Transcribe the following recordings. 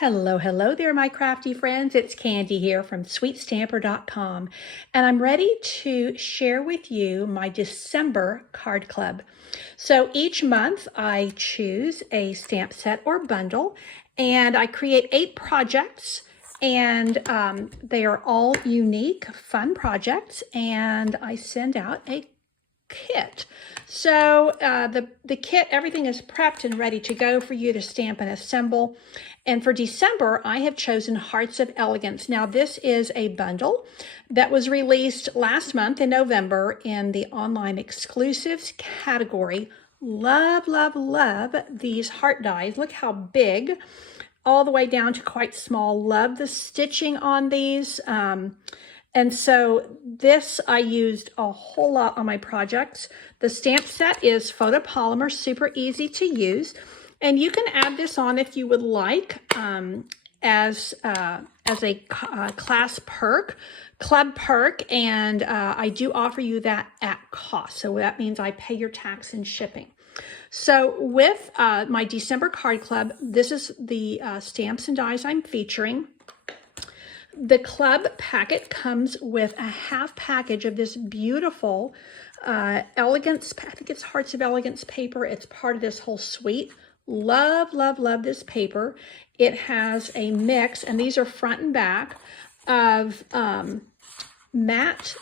Hello, hello there, my crafty friends. It's Candy here from sweetstamper.com, and I'm ready to share with you my December card club. So each month I choose a stamp set or bundle, and I create 8 projects, and they are all unique, fun projects, and I send out a kit. So the kit, everything is prepped and ready to go for you to stamp and assemble. And for December, I have chosen Hearts of Elegance. Now, this is a bundle that was released last month in November in the online exclusives category. Love, love, love these heart dies. Look how big, all the way down to quite small. Love the stitching on these. And so this I used a whole lot on my projects. The stamp set is photopolymer, super easy to use. And you can add this on if you would like as a class perk, club perk, and I do offer you that at cost. So that means I pay your tax and shipping. So with my December card club, this is the stamps and dies I'm featuring. The club packet comes with a half package of this beautiful Elegance, I think it's Hearts of Elegance paper. It's part of this whole suite. Love, love, love this paper. It has a mix, and these are front and back, of matte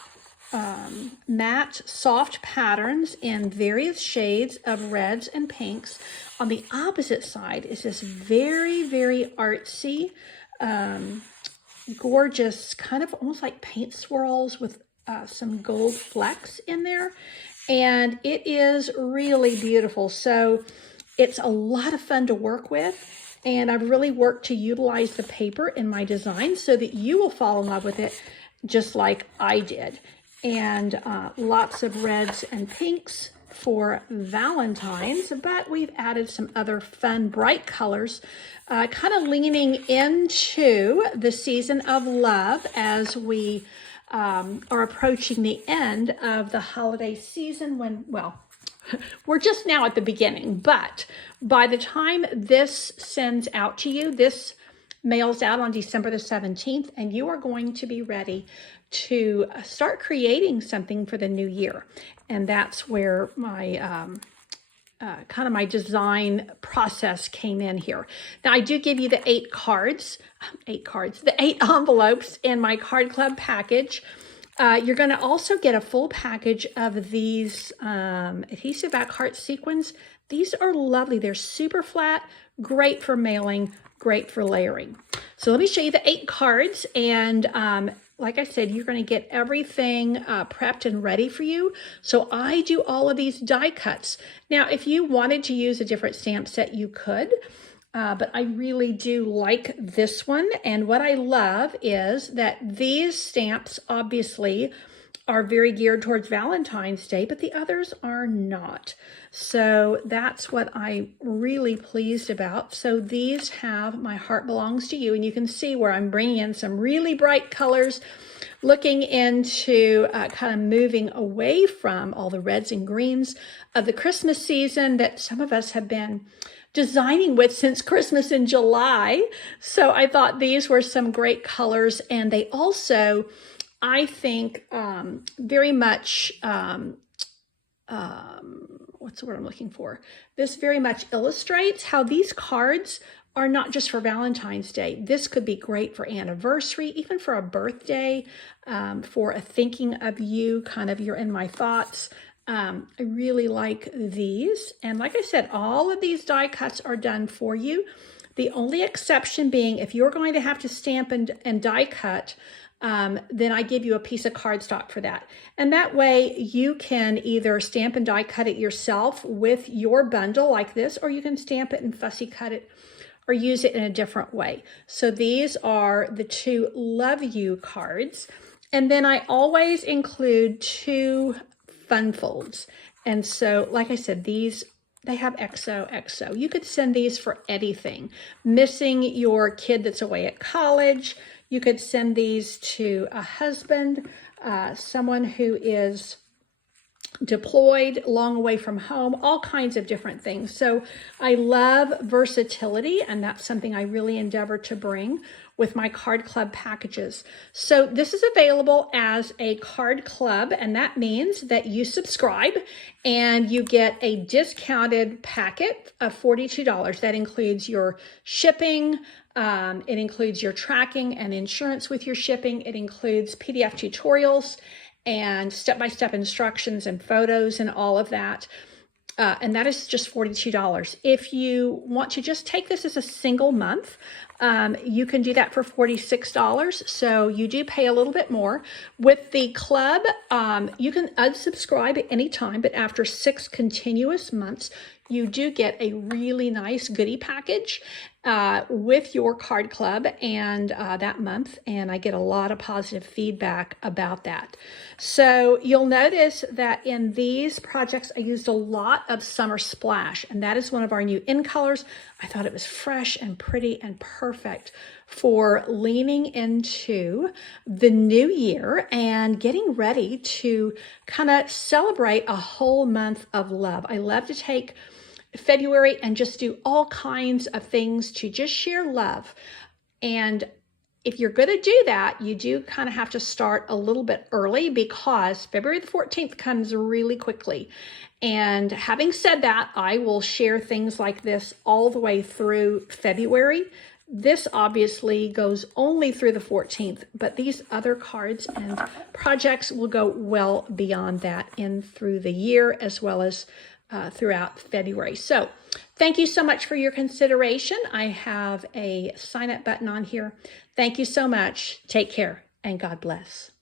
soft patterns in various shades of reds and pinks. On the opposite side is this very, very artsy, gorgeous, kind of almost like paint swirls with some gold flecks in there. And it is really beautiful. So it's a lot of fun to work with. And I've really worked to utilize the paper in my design so that you will fall in love with it just like I did. And lots of reds and pinks for Valentine's, but we've added some other fun, bright colors, kind of leaning into the season of love as we are approaching the end of the holiday season when, well, we're just now at the beginning, but by the time this sends out to you, this mails out on December the 17th, and you are going to be ready to start creating something for the new year. And that's where my kind of my design process came in here. Now, I do give you the 8 envelopes in my card club package. You're going to also get a full package of these adhesive back heart sequins. These are lovely. They're super flat, great for mailing, great for layering. So let me show you the 8 cards, and like I said, you're going to get everything prepped and ready for you. So I do all of these die cuts. Now, if you wanted to use a different stamp set, you could. But I really do like this one. And what I love is that these stamps obviously are very geared towards Valentine's Day, but the others are not. So that's what I'm really pleased about. So these have My Heart Belongs to You, and you can see where I'm bringing in some really bright colors, looking into kind of moving away from all the reds and greens of the Christmas season that some of us have been designing with since Christmas in July. So I thought these were some great colors, and they also, I think, very much, what's the word I'm looking for? This very much illustrates how these cards are not just for Valentine's Day. This could be great for anniversary, even for a birthday, for a thinking of you, kind of you're in my thoughts. I really like these. And like I said, all of these die cuts are done for you. The only exception being if you're going to have to stamp and die cut, then I give you a piece of cardstock for that. And that way you can either stamp and die cut it yourself with your bundle like this, or you can stamp it and fussy cut it or use it in a different way. So these are the 2 Love You cards. And then I always include 2 fun folds. And so, like I said, these, they have XOXO. You could send these for anything. Missing your kid that's away at college. You could send these to a husband, someone who is deployed, long away from home, all kinds of different things. So I love versatility, and that's something I really endeavor to bring with my card club packages. So this is available as a card club, and that means that you subscribe and you get a discounted packet of $42. That includes your shipping, it includes your tracking and insurance with your shipping, it includes PDF tutorials and step-by-step instructions and photos and all of that. And that is just $42. If you want to just take this as a single month, you can do that for $46. So you do pay a little bit more. With the club, you can unsubscribe at any time, but after 6 continuous months, you do get a really nice goodie package with your card club and that month, and I get a lot of positive feedback about that. So you'll notice that in these projects, I used a lot of Summer Splash, and that is one of our new in colors. I thought it was fresh and pretty and perfect for leaning into the new year and getting ready to kind of celebrate a whole month of love. I love to take February and just do all kinds of things to just share love. And if you're going to do that, you do kind of have to start a little bit early, because February the 14th comes really quickly. And having said that, I will share things like this all the way through February. This obviously goes only through the 14th, but these other cards and projects will go well beyond that in through the year, as well as throughout February. So thank you so much for your consideration. I have a sign up button on here. Thank you so much. Take care and God bless.